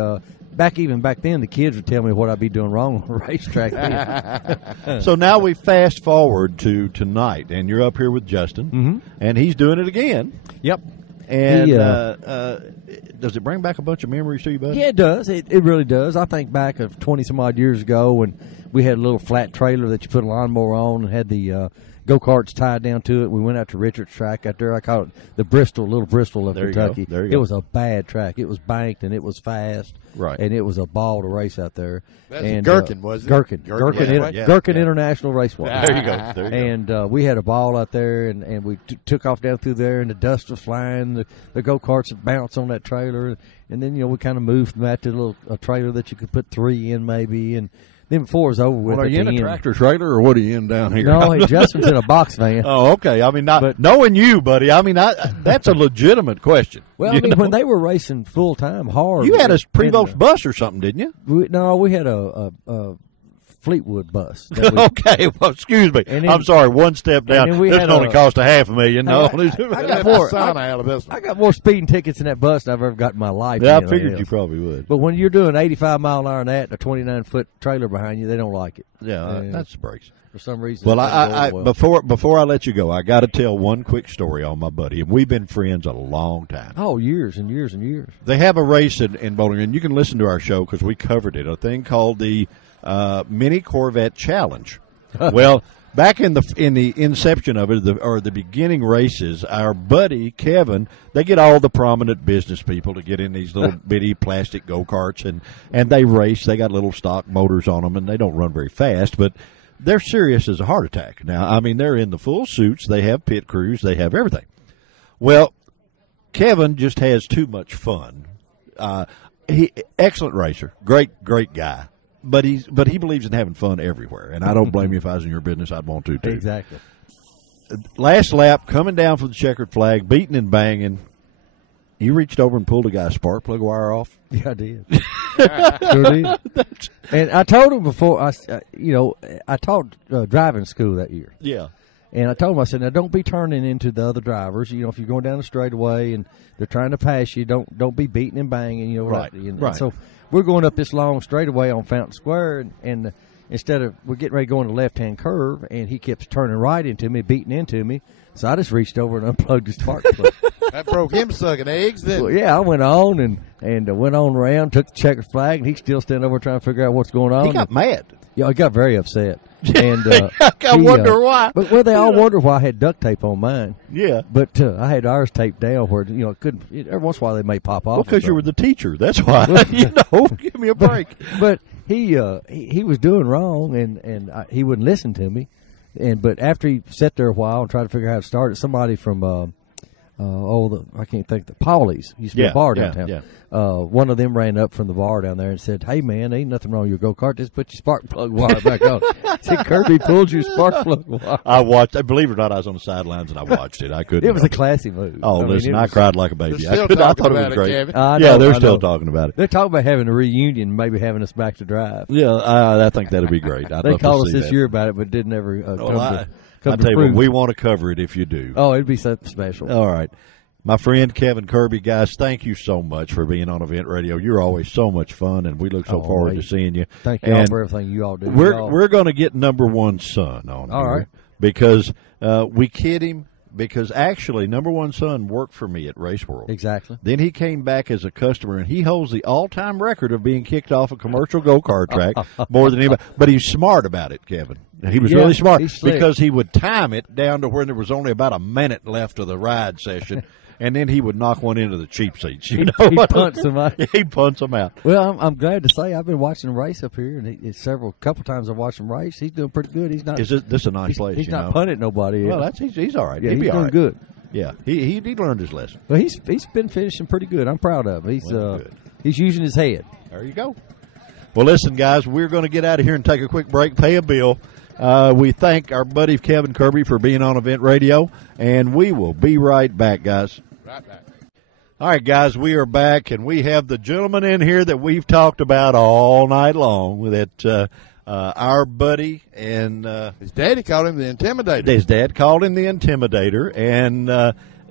back then, the kids would tell me what I'd be doing wrong on the racetrack. So now we fast forward to tonight, and you're up here with Justin, and he's doing it again. Yep. And does it bring back a bunch of memories to you, buddy? Yeah, it does. It really does. I think back of 20-some-odd years ago when we had a little flat trailer that you put a lawnmower on and had the go-karts tied down to it. We went out to Richard's track out there. I call it the Little Bristol of Kentucky. There you go. It was a bad track. It was banked and it was fast. Right. And it was a ball to race out there. That's Gherkin, was it? Gherkin Gherkin International Raceway. There you go. And we had a ball out there, and we took off down through there, and the dust was flying. The go-karts would bounce on that trailer. And then, we kind of moved from that to a trailer that you could put 3 in maybe, and then before it was over with. Well, are you in a tractor trailer or what are you in down here? No, Justin's in a box van. Oh, okay. I mean, knowing you, buddy, I mean, that's a legitimate question. Well, when they were racing full-time hard. You had a Prevost bus or something, didn't you? We had a Fleetwood bus. Okay, well, excuse me. I'm sorry, one step down. This only cost $500,000. No, I got more speeding tickets in that bus than I've ever got in my life. Yeah, I figured you probably would. But when you're doing 85 mile an hour and a 29-foot trailer behind you, they don't like it. Yeah, that's the brakes. For some reason. Well, before I let you go, I got to tell one quick story on my buddy, and we've been friends a long time. Oh, years and years and years. They have a race in Bowling Green. You can listen to our show because we covered it. A thing called the Mini Corvette Challenge. Well, back in the inception of it, or the beginning races, our buddy Kevin, they get all the prominent business people to get in these little bitty plastic go-karts, and they race. They got little stock motors on them, and they don't run very fast, but they're serious as a heart attack. Now, I mean, they're in the full suits. They have pit crews. They have everything. Well, Kevin just has too much fun. Excellent racer, great guy. But he believes in having fun everywhere, and I don't blame you. If I was in your business, I'd want to too. Exactly. Last lap, coming down from the checkered flag, beating and banging, you reached over and pulled a guy's spark plug wire off. Yeah, I did. Sure did. And I told him before, I taught driving school that year. Yeah. And I told him, I said, now don't be turning into the other drivers. If you're going down the straightaway and they're trying to pass you, don't be beating and banging. Right. So we're going up this long straightaway on Fountain Square, and instead of we're getting ready to go on the left-hand curve, and he keeps turning right into me, beating into me. So I just reached over and unplugged the spark plug. That broke him sucking eggs, didn't it? Well, yeah, I went on and went on around, took the checkered flag, and he's still standing over trying to figure out what's going on. He got mad. Yeah, he got very upset. And I wonder why. Well, they all wonder why I had duct tape on mine. Yeah, but I had ours taped down where it couldn't. Every once in a while they may pop off. Well, because you were the teacher. That's why. Give me a break. But he was doing wrong, and he wouldn't listen to me. But after he sat there a while and tried to figure out how to start it, somebody from I can't think, the Paulie's used to be a bar downtown. Yeah. One of them ran up from the bar down there and said, "Hey man, ain't nothing wrong with your go-kart. Just put your spark plug wire back on." I said, "Kirby pulled your spark plug wire." I watched. Believe it or not, I was on the sidelines and I watched it. I couldn't. It was a classy move. Oh, listen, I cried like a baby. I thought it was great. They're still talking about it. They're talking about having a reunion, maybe having us back to drive. Yeah, I think that'd be great. They called us this year about it, but didn't ever I tell you what, we want to cover it if you do. Oh, it'd be something special. All right. My friend Kevin Kirby, guys, thank you so much for being on Event Radio. You're always so much fun, and we look so forward to seeing you. Thank you all for everything you all do. We're going to get number one son on all here right. because we kid him. Because actually, number one son worked for me at Race World. Exactly. Then he came back as a customer, and he holds the all-time record of being kicked off a commercial go-kart track more than anybody. But he's smart about it, Kevin. He was really smart because he would time it down to where there was only about a minute left of the ride session. And then he would knock one into the cheap seats. He punts them out. He punts them out. Well, I'm glad to say I've been watching him race up here, and couple times I've watched him race. He's doing pretty good. He's not. This is a nice place. He's not punting nobody. Well, he's all right. Yeah, He'll be he's all doing good. Yeah, he learned his lesson. Well, he's been finishing pretty good. I'm proud of him. He's using his head. There you go. Well, listen, guys, we're going to get out of here and take a quick break, pay a bill. We thank our buddy Kevin Kirby for being on Event Radio, and we will be right back, guys. Right back. All right, guys, we are back, and we have the gentleman in here that we've talked about all night long. That our buddy and his daddy called him the Intimidator. His dad called him the Intimidator, and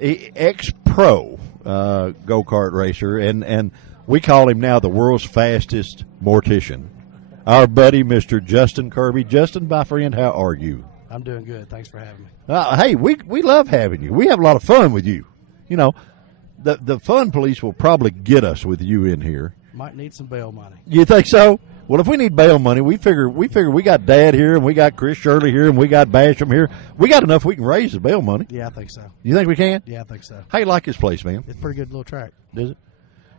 ex-pro go-kart racer, and we call him now the world's fastest mortician. Our buddy, Mr. Justin Kirby. Justin, my friend, how are you? I'm doing good. Thanks for having me. Hey, we love having you. We have a lot of fun with you. You know, the fun police will probably get us with you in here. Might need some bail money. You think so? Well, if we need bail money, we figure we got Dad here, and we got Chris Shirley here, and we got Basham here. We got enough we can raise the bail money. Yeah, I think so. You think we can? Yeah, I think so. How you like this place, man? It's a pretty good little track. Is it?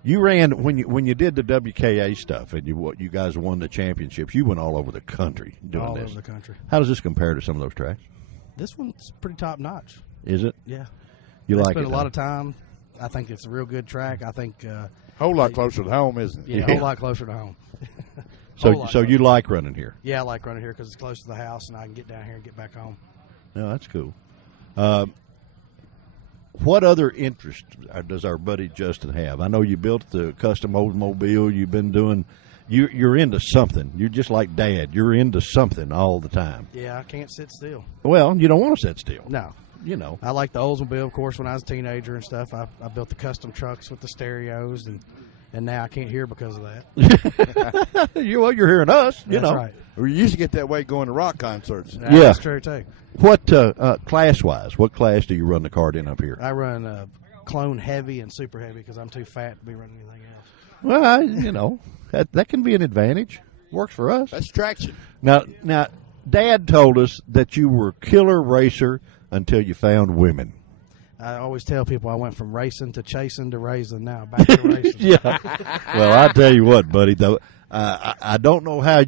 You ran when you did the WKA stuff, and you guys won the championships. You went all over the country doing all this. All over the country. How does this compare to some of those tracks? This one's pretty top notch. Is it? Yeah. You like it? Spent a lot of time. I think it's a real good track. I think whole lot closer to home, isn't it? Yeah, a whole lot closer to home. So you like running here? Yeah, I like running here because it's close to the house, and I can get down here and get back home. No, that's cool. What other interest does our buddy Justin have? I know you built the custom Oldsmobile. You've been doing. You're into something. You're just like Dad. You're into something all the time. Yeah, I can't sit still. Well, you don't want to sit still. No. You know. I like the Oldsmobile, of course, when I was a teenager and stuff. I built the custom trucks with the stereos, and now I can't hear because of that. You're hearing us. That's know. Right. We used to get that way going to rock concerts. Yeah. That's true, too. What class-wise, what class do you run the kart in up here? I run clone heavy and super heavy because I'm too fat to be running anything else. Well, that can be an advantage. Works for us. That's traction. Now, Dad told us that you were a killer racer until you found women. I always tell people I went from racing to chasing to raising. Now back to racing. Yeah. Well, I tell you what, buddy. Though I don't know how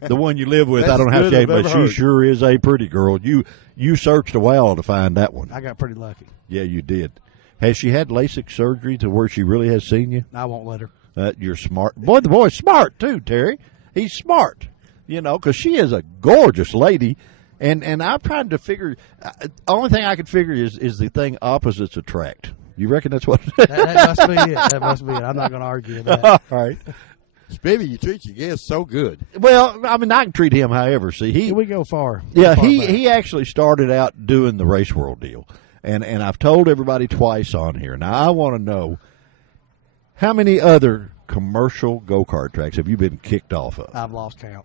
the one you live with. I don't know how she, but she sure is a pretty girl. You searched a while to find that one. I got pretty lucky. Yeah, you did. Has she had LASIK surgery to where she really has seen you? I won't let her. You're smart. Boy, the boy's smart, too, Terry. He's smart, because she is a gorgeous lady. And I'm trying to figure, only thing I could figure is the thing opposites attract. You reckon that's what? that must be it. That must be it. I'm not going to argue with that. All right. Spivvy, you treat your guests so good. Well, I mean, I can treat him however. See, we go far. Yeah, he actually started out doing the Race World deal. And I've told everybody twice on here. Now, I want to know, How many other commercial go-kart tracks have you been kicked off of? I've lost count.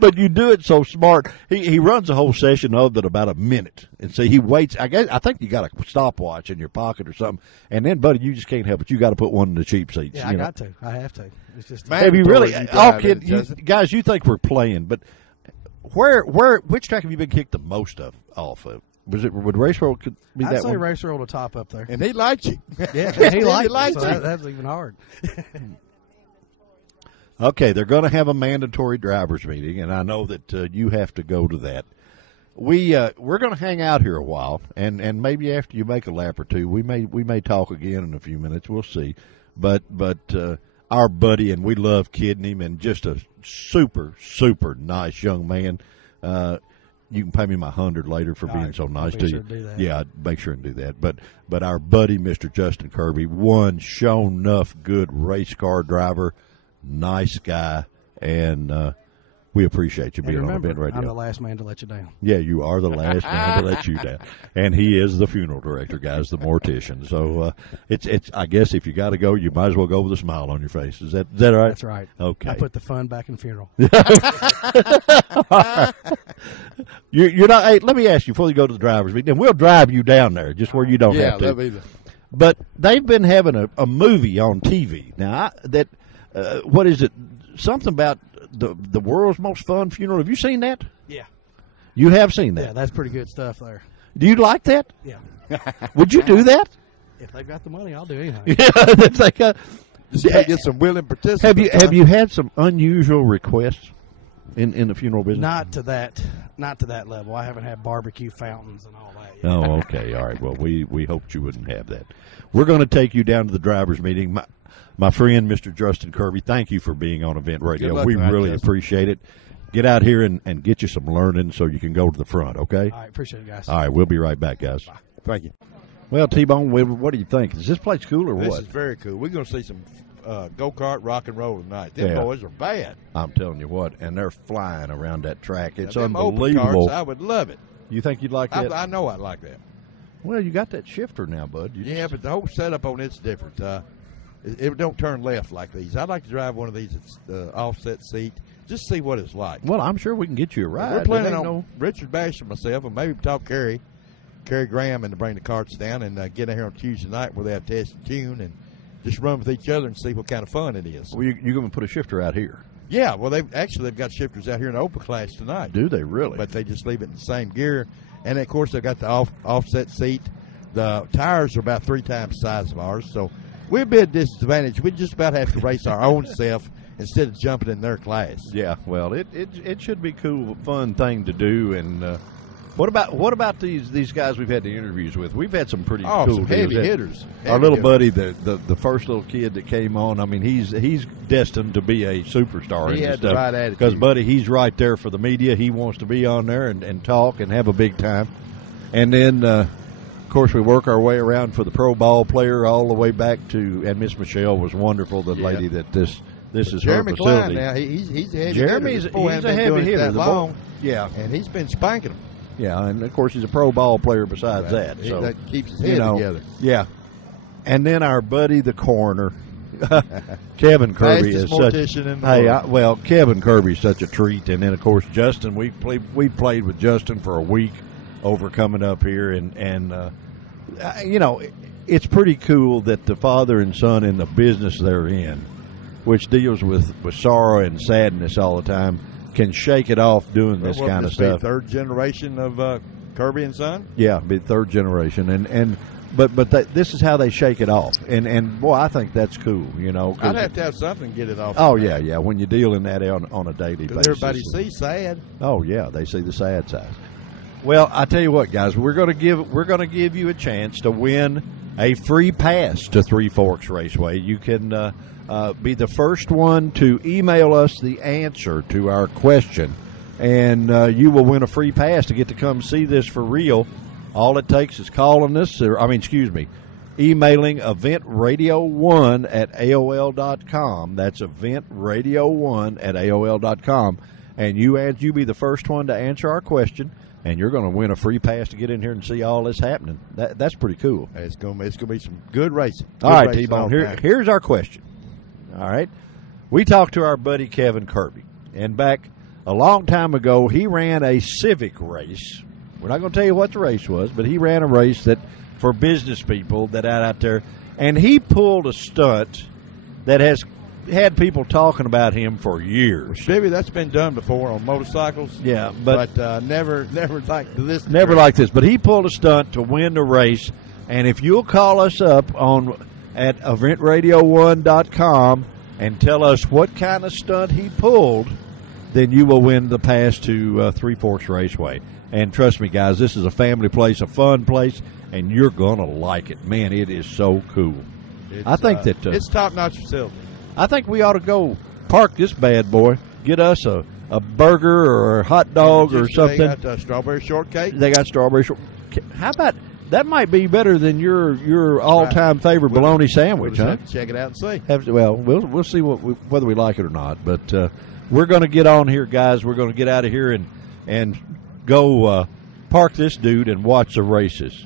But you do it so smart. He runs the whole session of it about a minute, and so he waits. I think you got a stopwatch in your pocket or something, and then, buddy, you just can't help it. You got to put one in the cheap seats. Yeah, I got to. I have to. It's just have you really? All kid, guys, you think we're playing, but which track have you been kicked the most off of? Would Raceway be that one? I'd say Raceway the top up there, and he liked you. Yeah, he liked you. So that's even hard. Okay, they're going to have a mandatory drivers meeting, and I know that you have to go to that. We're going to hang out here a while, and maybe after you make a lap or two, we may talk again in a few minutes. We'll see. But our buddy, and we love kidding him, and just a super, super nice young man. You can pay me my $100 later for being so nice to you. Yeah, make sure and do that. But our buddy, Mr. Justin Kirby, one shown enough good race car driver, nice guy, and we appreciate you being on Event Radio. I'm the last man to let you down. Yeah, you are the last man to let you down, and he is the funeral director, guys, the mortician. So it's. I guess if you got to go, you might as well go with a smile on your face. Is that right? That's right. Okay. I put the fun back in funeral. You're not. Hey, let me ask you before you go to the drivers meeting. We'll drive you down there, just where you don't have to. But they've been having a movie on TV now. What is it? Something about the world's most fun funeral. Have you seen that? Yeah. You have seen that? Yeah, that's pretty good stuff there. Do you like that? Yeah. Would you do that? If they've got the money, I'll do anything. Yeah, if they got. Just get some willing participants. Have you had some unusual requests in the funeral business? Not to that level. I haven't had barbecue fountains and all that yet. Oh, okay, all right. Well, we hoped you wouldn't have that. We're going to take you down to the drivers' meeting. My friend, Mr. Justin Kirby, thank you for being on Event Radio. We really appreciate it. Get out here and get you some learning so you can go to the front, okay? All right, appreciate it, guys. All right, we'll be right back, guys. Bye. Thank you. Well, T-Bone, what do you think? Is this place cool or what? This is very cool. We're going to see some go-kart rock and roll tonight. Them boys are bad. I'm telling you what, and they're flying around that track. It's them unbelievable. Open carts, I would love it. You think you'd like that? I know I'd like that. Well, you got that shifter now, bud. But the whole setup on it's different. It don't turn left like these. I'd like to drive one of these that's offset seat, just see what it's like. Well, I'm sure we can get you a ride. We're planning on Richard Bash and myself, and maybe talk Kerry Graham, and to bring the carts down and get in here on Tuesday night where they have test and tune and just run with each other and see what kind of fun it is. Well, you're going to put a shifter out here. Yeah, well, they've got shifters out here in the open class tonight. Do they really? But they just leave it in the same gear. And, of course, they've got the offset seat. The tires are about 3 times the size of ours, so we'd be at a disadvantage. We'd just about have to race our own self instead of jumping in their class. Yeah, well, it should be cool, a fun thing to do. And what about these guys we've had the interviews with? We've had some pretty cool some heavy hitters. Our little buddy, the first little kid that came on. I mean, he's destined to be a superstar. He in had this the right attitude. Because, buddy, he's right there for the media. He wants to be on there and talk and have a big time. And then, of course, we work our way around for the pro ball player all the way back to, and Miss Michelle was wonderful, the lady that this is Jeremy her facility. Klein, now, he's a heavy Jeremy's hitter. He's a heavy hitter. Long, yeah. And he's been spanking them. Yeah, and, of course, he's a pro ball player besides that. So that keeps his head together. Yeah. And then our buddy, the coroner, Kevin Kirby is such. Kevin Kirby's such a treat. And then, of course, Justin. We played with Justin for a week over coming up here, and it's pretty cool that the father and son in the business they're in, which deals with sorrow and sadness all the time, can shake it off doing this kind of stuff. Third generation of Kirby and Son? Yeah, be third generation, but this is how they shake it off, and boy, I think that's cool. I'd have to have something to get it off. Oh yeah. When you deal in that on a daily basis, everybody sees sad. Oh yeah, they see the sad side. Well, I tell you what, guys, we're going to give you a chance to win a free pass to Three Forks Raceway. You can be the first one to email us the answer to our question, and you will win a free pass to get to come see this for real. All it takes is calling us, emailing eventradio1@AOL.com. That's eventradio1@AOL.com. And you be the first one to answer our question. and you're going to win a free pass to get in here and see all this happening. That's pretty cool. It's going to be some good racing. All right, T-Bone, here's our question. All right. We talked to our buddy Kevin Kirby, and back a long time ago, he ran a civic race. We're not going to tell you what the race was, but he ran a race that for business people that out there, and he pulled a stunt that has had people talking about him for years. Stevie, that's been done before on motorcycles. Yeah, but never like this. Never like this. But he pulled a stunt to win the race, and if you'll call us up at eventradio1.com and tell us what kind of stunt he pulled, then you will win the pass to Three Forks Raceway. And trust me, guys, this is a family place, a fun place, and you're going to like it. Man, it is so cool. I think that it's top-notch facility. I think we ought to go park this bad boy, get us a burger or a hot dog or something. They got strawberry shortcake. They got strawberry shortcake. How about that? Might be better than your all-time favorite bologna sandwich, huh? Have to check it out and see. We'll see whether we like it or not. But we're going to get on here, guys. We're going to get out of here and go park this dude and watch the races.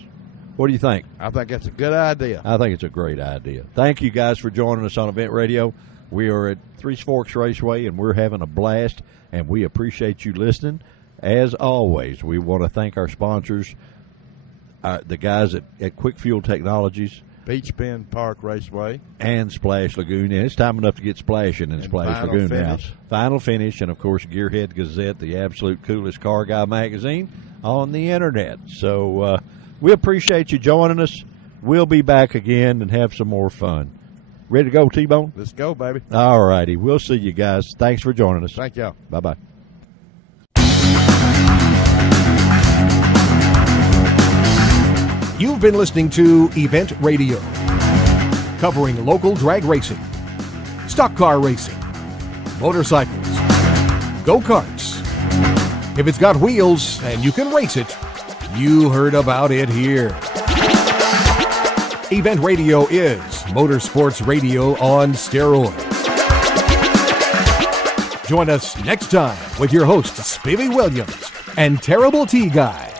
What do you think? I think that's a good idea. I think it's a great idea. Thank you guys for joining us on Event Radio. We are at Three Forks Raceway, and we're having a blast, and we appreciate you listening. As always, we want to thank our sponsors, the guys at Quick Fuel Technologies, Beach Bend Park Raceway, and Splash Lagoon. And it's time enough to get splashing in Splash Lagoon now. Final Finish, and, of course, Gearhead Gazette, the absolute coolest car guy magazine on the Internet. So, we appreciate you joining us. We'll be back again and have some more fun. Ready to go, T-Bone? Let's go, baby. All righty. We'll see you guys. Thanks for joining us. Thank y'all. Bye-bye. You've been listening to Event Radio, covering local drag racing, stock car racing, motorcycles, go-karts. If it's got wheels and you can race it, you heard about it here. Event Radio is motorsports radio on steroids. Join us next time with your hosts, Spivey Williams and Terrible T Guy.